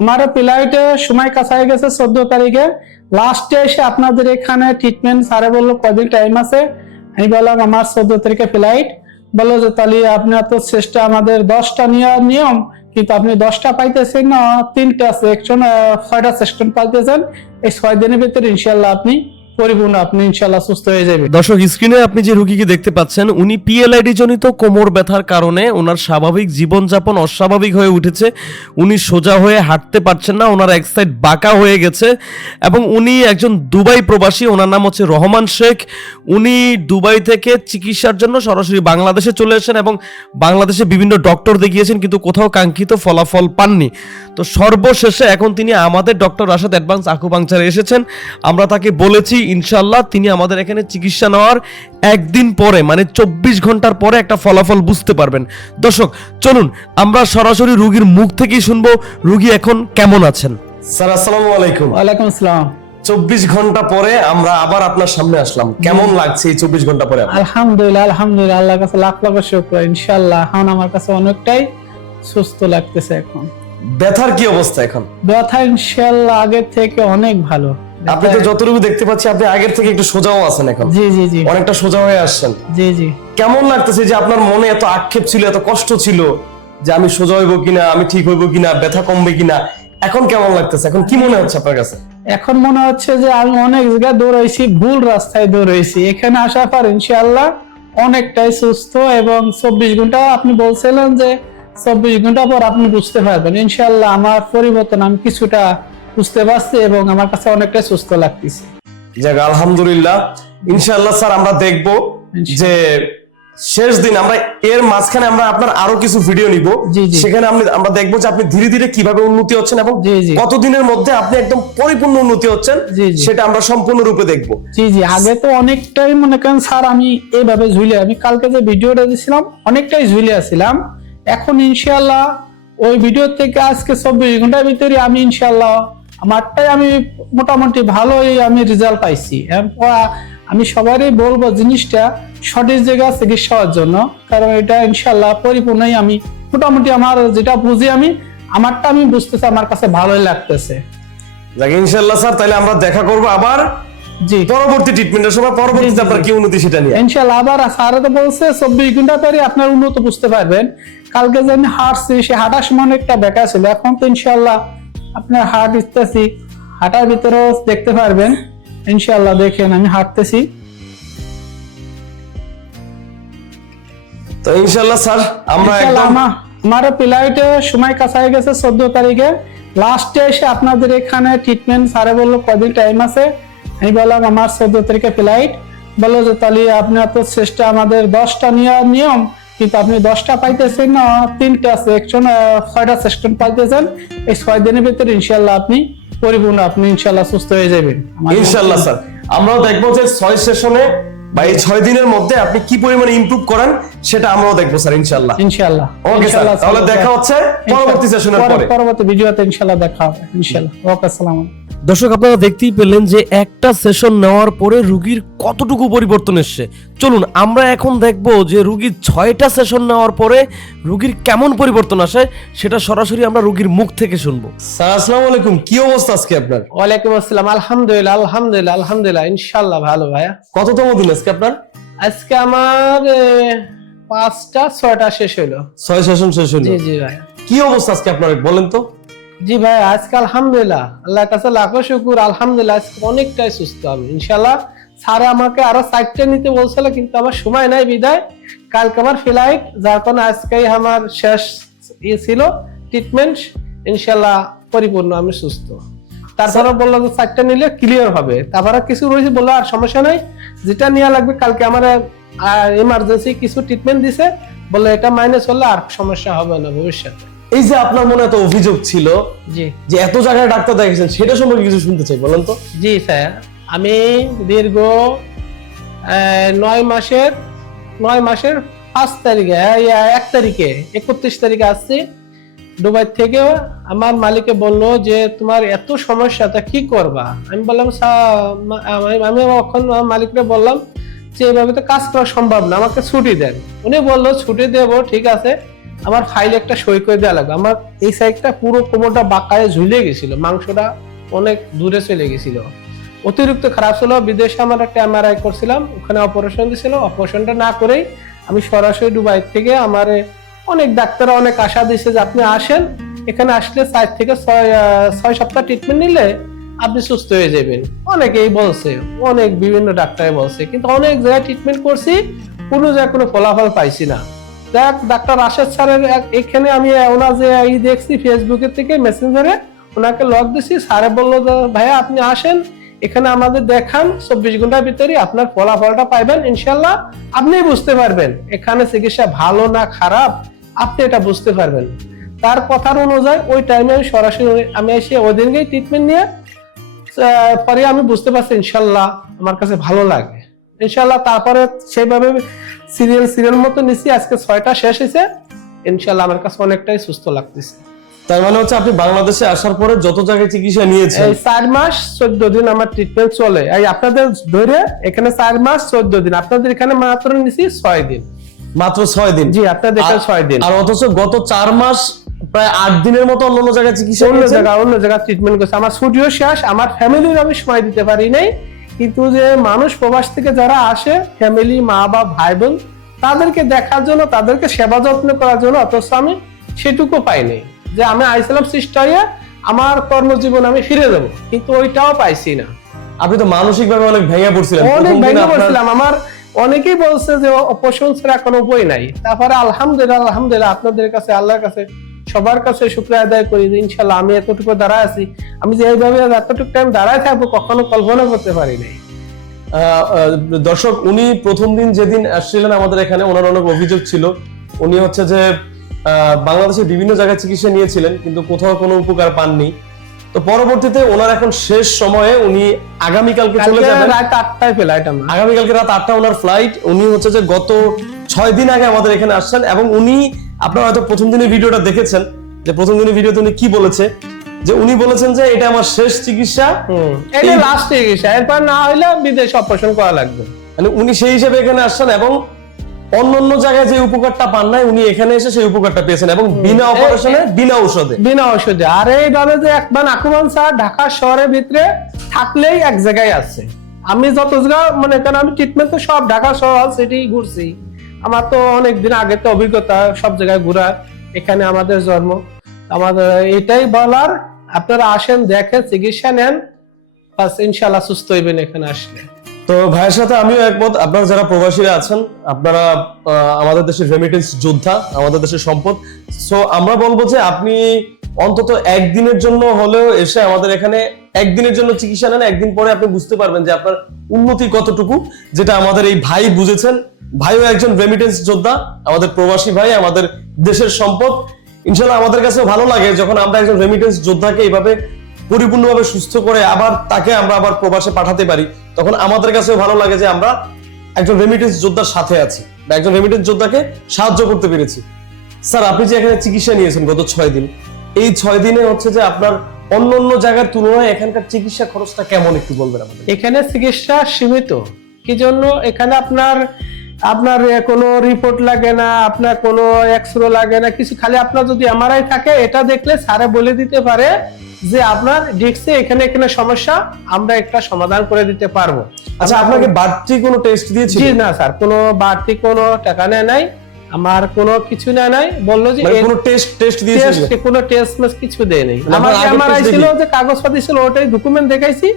আমার ফ্লাইটে সময় কাছাই গেছে 14 তারিখে। লাস্টে এসে আপনাদের এখানে ট্রিটমেন্ট স্যারে বললো কয়দিন টাইম আছে। আমি বললাম আমার 14 তারিখে ফ্লাইট। বললো যে তাহলে আপনার তো চেষ্টা আমাদের 10টা নিয়ম, কিন্তু আপনি 10টা পাইতেছেন না, 3টা সেকশন 6টা সেকশন পাইতেছেন। এই 6 দিনের ভিতরে ইনশাল্লাহ আপনি পরিপূর্ণ, আপনি ইনশাল্লাহ সুস্থ হয়ে যাবেন। দর্শক, স্ক্রিনে আপনি যে রোগীকে দেখতে পাচ্ছেন, উনি পিএলআইডি জনিত কোমর ব্যথার কারণে ওনার স্বাভাবিক জীবনযাপন অস্বাভাবিক হয়ে উঠেছে। উনি সোজা হয়ে হাঁটতে পারছেন না, ওনার এক সাইড বাঁকা হয়ে গেছে এবং উনি একজন দুবাই প্রবাসী। ওনার নাম হচ্ছে রহমান শেখ। উনি দুবাই থেকে চিকিৎসার জন্য সরাসরি বাংলাদেশে চলে এসেছেন এবং বাংলাদেশে বিভিন্ন ডক্টর দেখিয়েছেন, কিন্তু কোথাও কাঙ্ক্ষিত ফলাফল পাননি। তো সর্বশেষে এখন তিনি আমাদের ডক্টর রাশেদ অ্যাডভান্স আকুপাংচারে এসেছেন। আমরা তাকে বলেছি ইনশাল্লাহ তিনি আমাদের এখানে চিকিৎসা নেওয়ার একদিন পরে, মানে 24 ঘন্টার পরে একটা ফলাফল বুঝতে পারবেন। দর্শক চলুন আমরা সরাসরি রোগীর মুখ থেকেই শুনবো রোগী এখন কেমন আছেন। স্যার আসসালামু আলাইকুম। ওয়ালাইকুম আসসালাম। 24 ঘন্টা পরে আমরা আবার আপনার সামনে আসলাম, কেমন লাগছে এই 24 ঘন্টা পরে? আলহামদুলিল্লাহ, আলহামদুলিল্লাহ, আল্লাহর কাছে লাখ লাখ শুকর। ইনশাআল্লাহ এখন আমার কাছে অনেকটাই সুস্থ লাগতেছে। এখন ব্যথার কি অবস্থা? এখন ব্যথা ইনশাআল্লাহ আগের থেকে অনেক ভালো। আপনি তো যতটুকু দেখতে পাচ্ছি আপনি আগের থেকে একটু সোজাও আছেন, এখন জি জি জি অনেকটা সোজা হয়ে আসছেন। জি জি কেমন লাগতেছে যে আপনার মনে এত আক্ষেপ ছিল, এত কষ্ট ছিল যে আমি সোজা হইব কিনা, আমি ঠিক হইব কিনা, ব্যথা কমবে কিনা, এখন কেমন লাগতেছে? এখন কি মনে হচ্ছে আপনার কাছে? এখন মনে হচ্ছে যে আমি অনেক জায়গায় দৌড়াইছি, ভুল রাস্তায় দৌড়াইছি। এখানে আসার পর ইনশাআল্লাহ অনেকটাই সুস্থ। এবং 24 ঘন্টা আপনি বলছিলেন যে 24 ঘন্টা পর আপনি বুঝতে পারবেন। ইনশাআল্লাহ আমার পরিবর্তন আমি কিছুটা বুঝতে পারছি এবং আমার কাছে অনেকটাই সুস্থ লাগতেছে। যাক আলহামদুলিল্লাহ। ইনশাআল্লাহ স্যার আমরা দেখব যে শেষ দিন আমরা এর মাঝখানে আমরা আপনার আরো কিছু ভিডিও নিব, সেখানে আমরা দেখবো যে আপনি ধীরে ধীরে কিভাবে উন্নতি হচ্ছেন এবং কতদিনের মধ্যে আপনি একদম পরিপূর্ণ উন্নতি হচ্ছেন সেটা আমরা সম্পূর্ণ রূপে দেখবো। জি জি আগে তো অনেকটাই মনে করেন স্যার আমি এইভাবে ঝুলে, আমি কালকে যে ভিডিওটা দিয়েছিলাম অনেকটাই ঝুলে আসছিলাম। এখন ইনশাআল্লাহ ওই ভিডিও থেকে আজকে 24 ঘন্টার ভিতরে আমি ইনশাআল্লাহ আমারটাই আমি মোটামুটি ভালোই আমি রেজাল্ট পাইছি। আমি সবারই বলবো জিনিসটা সঠিক জায়গা চিকিৎসা হওয়ার জন্য, কারণ এটা ইনশাআল্লাহ পরিপূর্ণই আমি মোটামুটি আমার যেটা বুঝি আমি আমারটা আমি বুঝতেছি, আমার কাছে ভালোই লাগতেছে। ইনশাআল্লাহ স্যার তাহলে আমরা দেখা করব আবার জি পরবর্তী ট্রিটমেন্টের সময়, পরবর্তীতে আপনার কি উন্নতি সেটা নিয়ে ইনশাআল্লাহ। আবার স্যার তো বলছে 24 ঘন্টা পরে আপনার উন্নত বুঝতে পারবেন। কালকে যে আমি হাঁটছি সে হাঁটার সময় একটা ব্যাকা ছিল, এখন তো ইনশাআল্লাহ আপনার হাঁট ইচ্ছাছি হাঁটার ভিতরেও দেখতে পারবেন। ইনশাআল্লাহ দেখেন আমি হাঁটতেছি। তো ইনশাআল্লাহ স্যার আমরা একদম আমার ফ্লাইটে সময় কাছাই গেছে 14 তারিখে। লাস্টে এসে আপনাদের এখানে ট্রিটমেন্ট স্যারে বললো কয়দিন টাইম আছে। আমি বললাম আমার 14 তারিখে ফ্লাইট। বললো যে তাহলে আপনার তো চেষ্টা আমাদের 10টা নিয়ম, কিন্তু আপনি 10টা পাইতেছেন না, 3টা সেকশন 6টা সেকশন পাইতেছেন। এই 6 দিনের ভিতরে ইনশাআল্লাহ আপনি পরিপূর্ণ, আপনি ইনশাআল্লাহ সুস্থ হয়ে যাবেন ইনশাআল্লাহ। স্যার আমরাও দেখবো যে 6 সেশনে বা এই 6 দিনের মধ্যে আপনি কি পরিমাণে ইমপ্রুভ করেন সেটা আমরাও দেখবো স্যার ইনশাআল্লাহ। ইনশাআল্লাহ ওকে স্যার, তাহলে দেখা হচ্ছে পরবর্তী সেশনের পরে, পরবর্তী ভিডিওতে ইনশাআল্লাহ দেখা হবে ইনশাআল্লাহ। ওকে, আসসালামু আলাইকুম। দর্শক আপনারা দেখতেই পেলেন যে একটা সেশন নেওয়ার পরে রোগীর কতটুকু পরিবর্তন এসছে। চলুন আমরা এখন দেখব যে রোগীর 6টা সেশন নেওয়ার পরে রোগীর কেমন পরিবর্তন আসে, সেটা সরাসরি আমরা রোগীর মুখ থেকে শুনবো। স্যার আসসালামু আলাইকুম, কি অবস্থা আজকে আপনার? ওয়ালাইকুম আসসালাম। আলহামদুলিল্লাহ আলহামদুলিল্লাহ আলহামদুলিল্লাহ ইনশাআল্লাহ ভালো ভাইয়া। কততম দিন আজকে আপনার? আজকে আমার 5টা 6টা শেষ হলো। 6 সেশন শেষ হলো। জি জি ভাই। কি অবস্থা আজকে আপনার বলেন তো? জি ভাই আজকে আলহামদুলিল্লাহ আল্লাহর কাছে লাখো শুকর, আলহামদুলিল্লাহ আজকে অনেকটাই সুস্থ আমি ইনশাআল্লাহ। স্যার আমাকে আরো 4টা নিতে বলছিল, কিন্তু আমার সময় নাই বিদায় কালকে আমার ফ্লাইট, যার কারণে আজকেই আমার শেষ ছিল ট্রিটমেন্ট। ইনশাআল্লাহ পরিপূর্ণ আমি সুস্থ। তারপরে বললো যে 4টা নিলে ক্লিয়ার হবে। তারপরে কিছু রয়েছে বললো আর সমস্যা নাই, যেটা নেওয়া লাগবে। কালকে আমার ইমার্জেন্সি কিছু ট্রিটমেন্ট দিছে, বললো এটা মাইনাস হলে আর সমস্যা হবে না ভবিষ্যতে। এই যে আপনার মনে এত অভিযোগ ছিল জি যে এত জায়গায় ডাক্তার দেখিয়েছেন, সেটা সম্পর্কে কিছু শুনতে চাই, বলেন তো। জি স্যার, আমি দীর্ঘ 9 মাসের 5 তারিখে 1 তারিখে 31 তারিখে আসছি দুবাই থেকে। আমার মালিকে বললো যে তোমার এত সমস্যা, তা কি করবা? আমি বললাম আমি এখন মালিককে বললাম যে এভাবে তো কাজ করা সম্ভব না, আমাকে ছুটি দেন। উনি বললো ছুটি দেবো, ঠিক আছে আমার ফাইলে একটা সই করে দেওয়া লাগবে। আমার এই সাইডটা পুরো কোমরটা বাঁকায় ঝুলে গেছিল, মাংসটা অনেক দূরে চলে গেছিল, অতিরিক্ত খারাপ ছিল। বিদেশে আমার একটা এমআরআই করছিলাম, ওখানে অপারেশন দিয়েছিল। অপারেশনটা না করেই আমি সরাসরি দুবাই থেকে আমার অনেক ডাক্তাররা অনেক আশা দিয়েছে যে আপনি আসেন, এখানে আসলে 4 থেকে 6 সপ্তাহ ট্রিটমেন্ট নিলে আপনি সুস্থ হয়ে যাবেন। অনেকেই বলছে, অনেক বিভিন্ন ডাক্তারে বলছে, কিন্তু অনেক জায়গায় ট্রিটমেন্ট করছি, কোনো জায়গায় কোনো ফলাফল পাইছি না। দেখ ডাক্তার রাশেদ স্যারের এখানে আমি ওনার যে দেখছি ফেসবুকের থেকে মেসেঞ্জারে ওনাকে লক দিছি, স্যারে বললো যে ভাইয়া আপনি আসেন, এখানে আমাদের দেখান, 24 ঘন্টার ভিতরে আপনার ফলাফলটা পাইবেন ইনশাল্লাহ। আপনি বুঝতে পারবেন এখানে চিকিৎসা ভালো না খারাপ, আপনি এটা বুঝতে পারবেন। তার কথার অনুযায়ী ওই টাইমে আমি সরাসরি আমি এসে ওই দিনকেই ট্রিটমেন্ট নিয়ে পরে আমি বুঝতে পারছি ইনশাল্লাহ আমার কাছে ভালো লাগে ইনশাল্লাহ। তারপরে সেইভাবে সিরিয়াল মতো নিছি, আজকে 6টা শেষ হয়েছে ইনশাল্লাহ। আমার কাছে অনেকটাই সুস্থ লাগতেছে। তার মানে হচ্ছে আপনি বাংলাদেশে আসার পরে যত জায়গায় চিকিৎসা নিয়েছেন, এই 4 মাস 14 দিন আমার ট্রিটমেন্ট চলে। এই আপনাদের ধরে এখানে 4 মাস 14 দিন, আপনাদের এখানে মাত্র নিছি 6 দিন। মাত্র 6 দিন? জি, আপনাদের এখানে 6 দিন। আর অথচ গত 4 মাস প্রায় 8 দিনের মতো অন্য জায়গায় চিকিৎসা অন্য জায়গায় ট্রিটমেন্ট করছে। আমার ছুটিও শেষ, আমার ফ্যামিলির আমি সময় দিতে পারি নাই, কিন্তু যে মানুষ প্রবাস থেকে যারা আসে, ফ্যামিলি, মা বাবা, ভাই বোন, তাদেরকে দেখার জন্য, তাদেরকে সেবা যত্ন করার জন্য, অথচ আমি সেটুকু পাইনি যে আমি আইছিলাম সৃষ্টি হয়ে আমার কর্মজীবন আমি ফিরে যাবো, কিন্তু ওইটাও পাইছি না। আপনি তো মানসিক ভাবে অনেক ভেঙে পড়ছিলেন, অনেক ভেঙে পড়ছিলাম। আমার অনেকেই বলছে যে অপারেশন ছাড়া কোনো উপায় নাই। তারপরে আলহামদুলিল্লাহ আপনাদের কাছে, আল্লাহর কাছে, সবার কাছে শুকরিয়া আদায় করি যে ইনশাল্লাহ আমি এতটুকু দাঁড়ায় আছি। আমি যে এইভাবে এতটুকু টাইম দাঁড়ায় থাকবো কখনো কল্পনা করতে পারি নাই। দর্শক, উনি প্রথম দিন যেদিন আসছিলেন আমাদের এখানে, ওনার অনেক অভিযোগ ছিল। উনি হচ্ছে যে বাংলাদেশের বিভিন্ন জায়গায় চিকিৎসা নিয়েছিলেন, কিন্তু কোথাও কোনো উপকার পাননি। তো পরবর্তীতে ওনার এখন শেষ সময়ে উনি আগামীকালকে চলে যাবেন। রাত 8টায় ফ্লাইট আমার, আগামীকালকে রাত 8টা ওনার ফ্লাইট। উনি হচ্ছে যে গত 6 দিন আগে আমাদের এখানে আসছেন, এবং উনি, আপনারা হয়তো প্রথম দিনের ভিডিওটা দেখেছেন, যে প্রথম দিনের ভিডিওতে উনি কি বলেছে, যে উনি বলেছেন যে এটা আমার শেষ চিকিৎসা, এটা লাস্ট চিকিৎসা, এরপর না হইলে বিদেশে অপারেশন করা লাগবে। মানে উনি সেই হিসেবে এখানে আসছেন, এবং অন্য জায়গায় যে উপকারটা পান নাই উনি এখানে এসে সেই উপকারটা পেয়েছেন, এবং বিনা অপারেশনে, বিনা ঔষধে। আর এইভাবে যে একবার আক্রমণ স্যার ঢাকা শহরের ভিতরে থাকলেই এক জায়গায় আছে। আমি যত জায়গা মনে করেন আমি ট্রিটমেন্ট তো সব ঢাকা শহর সিটি ঘুরছি, আমার তো অনেক দিন আগে তো অভিজ্ঞতা সব জায়গায় ঘোরা, এখানে আমাদের জন্ম। আমাদের এটাই বলার, আপনারা আসেন, দেখেন, চিকিৎসা নেন, বাস ইনশাল্লাহ সুস্থ হইবেন এখানে আসলে। তো ভাইয়ের সাথে আমিও একমত। আপনারা যারা প্রবাসীরা আছেন, আপনারা আমাদের দেশের রেমিটেন্স যোদ্ধা, আমাদের দেশের সম্পদ। সো আমরা বলবো যে আপনি অন্তত একদিনের জন্য হলেও এসে আমাদের এখানে একদিনের জন্য চিকিৎসা নেন। একদিন পরে আপনি বুঝতে পারবেন যে আপনার উন্নতি কতটুকু, যেটা আমাদের এই ভাই বুঝেছেন। ভাইও একজন রেমিটেন্স যোদ্ধা, আমাদের প্রবাসী ভাই, আমাদের দেশের সম্পদ। ইনশাল্লাহ আমাদের কাছে ভালো লাগে যখন আমরা একজন রেমিটেন্স যোদ্ধাকে এইভাবে পরিপূর্ণভাবে সুস্থ করে আবার তাকে আমরা আবার প্রবাসে পাঠাতে পারি, তখন আমাদের কাছেও ভালো লাগে যে আমরা একজন রেমিটেন্স যোদ্ধার সাথে আছি, বা একজন রেমিটেন্স যোদ্ধাকে সাহায্য করতে পেরেছি। স্যার, আপনি যে এখানে চিকিৎসা নিয়েছেন গত 6 দিন, এই 6 দিনে হচ্ছে যে আপনার অন্য জায়গার তুলনায় এখানকার চিকিৎসা খরচটা কেমন, একটু বলবেন আমাদের? এখানে চিকিৎসা সীমিত। কি জন্য? এখানে আপনার কোনো রিপোর্ট লাগে না, আপনার কোনো এক্সরে লাগে না, কিছু। খালি আপনার যদি এমআরআই থাকে, এটা দেখলে স্যারে বলে দিতে পারে যে আপনার ডিস্কে এখানে সমস্যা, আমরা একটা সমাধান করে দিতে পারবো। আচ্ছা, আপনাকে বাড়তি কোনো টেস্ট দিয়েছিল? জি না স্যার, কোনো বাড়তি কোনো টাকা নেয় নাই, আমার কোনো কিছু নেয় নাই। বললো যে কোনো টেস্ট দিয়েছিল? কোনো টেস্ট কিছু দেয় নাই। আমার এমআরআই ছিল, যে কাগজপাতি ছিল, ওটাই ডকুমেন্ট দেখাইছি,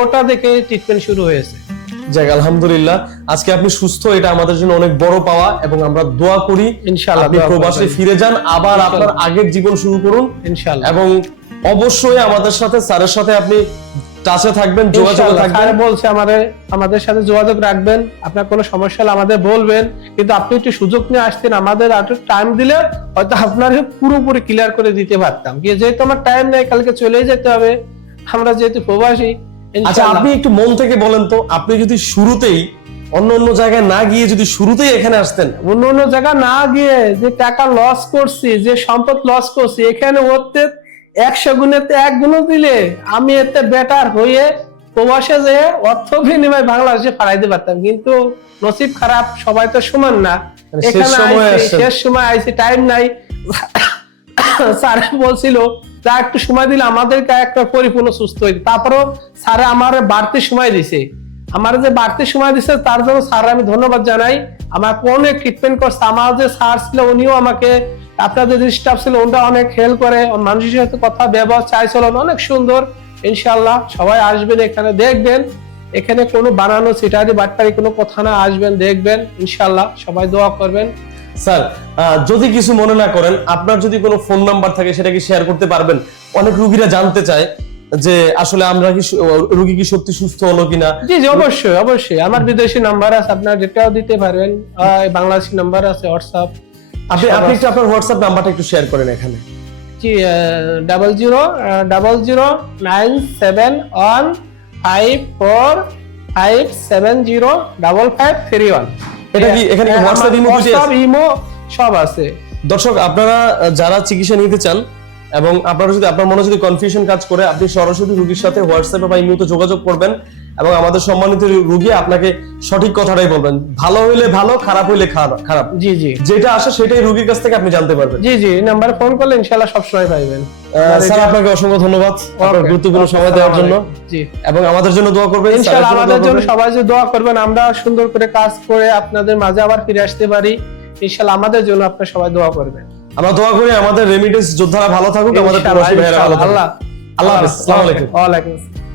ওটা দেখে ট্রিটমেন্ট শুরু হয়েছে। যাক, আলহামদুলিল্লাহ, আজকে আপনি সুস্থ, এটা আমাদের জন্য অনেক বড় পাওয়া, এবং আমরা দোয়া করি ইনশাআল্লাহ আপনি প্রবাসে ফিরে যান, আবার আপনার আগের জীবন শুরু করুন ইনশাআল্লাহ। এবং অবশ্যই আমাদের সাথে, স্যারের সাথে আপনি টাচে থাকবেন, যোগাযোগে থাকবেন। স্যার বলছে আমাদের সাথে যোগাযোগ রাখবেন, আপনার কোনো সমস্যা হলে আমাদের বলবেন, কিন্তু আপনি একটু সুযোগ নিয়ে আসতেন, আমাদের একটু টাইম দিলে হয়তো আপনার পুরোপুরি ক্লিয়ার করে দিতে পারতাম। যেহেতু আমার টাইম নেই, কালকে চলেই যেতে হবে, আমরা যেহেতু প্রবাসী। আচ্ছা, আপনি একটু মন থেকে বলেন তো, আপনি যদি শুরুতেই অন্য জায়গায় না গিয়ে যদি শুরুতেই এখানে আসতেন, অন্য জায়গায় না গিয়ে যে টাকা লস করছি, যে সম্পদ লস করছি, এখানে ওতে 100 গুণেতে 1 গুণ দিলে আমি এতে বেটার হয়ে প্রবাসে যে অর্থ বিনিময় বাংলাদেশে পাঠাইতে পারতাম, কিন্তু নসিব খারাপ, সবাই তো সমান না। এখানে শেষ সময় আইছি, টাইম নাই, স্যার বলছিল যা একটু সময় দিলে আমাদেরকে একটা পরিপূর্ণ সুস্থ হইতে, তারপরেও স্যার আমার বাড়তি সময় দিছে, আমার যে বাড়তি সময় দিছে তার জন্য স্যার আমি ধন্যবাদ জানাই। আমাকে অনেক ট্রিটমেন্ট করছে, আমার যে স্যার ছিল উনিও আমাকে, আপনাদের যে স্টাফ ছিল ওটা অনেক হেল্প করে, মানুষের সাথে কথা ব্যবহার চাইছিলেন অনেক সুন্দর। ইনশাআল্লাহ সবাই আসবেন, এখানে দেখবেন, এখানে কোনো বানানো সিটারি বাটপারি কোনো কথা না, আসবেন দেখবেন ইনশাআল্লাহ, সবাই দোয়া করবেন। স্যার যদি কিছু মনে না করেন, আপনার যদি কোনো ফোন নাম্বার থাকে সেটা কি শেয়ার করতে পারবেন? অনেক রোগীরা জানতে চায় যে আসলে আমরা কি রোগী কি সত্যি সুস্থ হলো কিনা। জি জি অবশ্যই অবশ্যই, আমার বিদেশি নাম্বার আছে, আপনার যেটাও দিতে পারবেন, বাংলাদেশি নাম্বার আছে, হোয়াটসআপ। আপনি একটু আপনার হোয়াটসঅ্যাপ নাম্বারটা একটু শেয়ার করেন এখানে। জি 00009545705531। এটা কি এখানে হোয়াটসঅ্যাপ ইমো সব আছে। দর্শক, আপনারা যারা চিকিৎসা নিতে চান এবং আপনারা যদি আপনার মনে যদি কনফিউশন কাজ করে, আপনি সরাসরি রোগীর সাথে হোয়াটসঅ্যাপে বা ইমেইলে যোগাযোগ করবেন এবং আমাদের সম্মানিত রোগী আপনাকে সঠিক কথাটাই বলবেন। ভালো হইলে ভালো, খারাপ হইলে খারাপ, জি জি, যেটা আসে সেটাই রোগীর কাছ থেকে আপনি জানতে পারবেন। জি জি, এই নাম্বারে ফোন করলে ইনশাআল্লাহ সব সময় পাইবেন। স্যার আপনাকে অসংখ্য ধন্যবাদ আপনার গুরুত্বপূর্ণ সময় দেওয়ার জন্য। জি, এবং আমাদের জন্য দোয়া করবেন ইনশাআল্লাহ, আমাদের জন্য সবাই যে দোয়া করবেন, আমরা সুন্দর করে কাজ করে আপনাদের মাঝে আবার ফিরে আসতে পারি। ইনশাআল্লাহ আমাদের জন্য আপনারা সবাই দোয়া করবেন। আমরা দোয়া করি আমাদের রেমিটেন্স যোদ্ধারা ভালো থাকুক, আমাদের প্রবাসী ভাইয়েরা ভালো থাকুক। আল্লাহ হাফেজ। আসসালামু আলাইকুম। ওয়া আলাইকুম আসসালাম।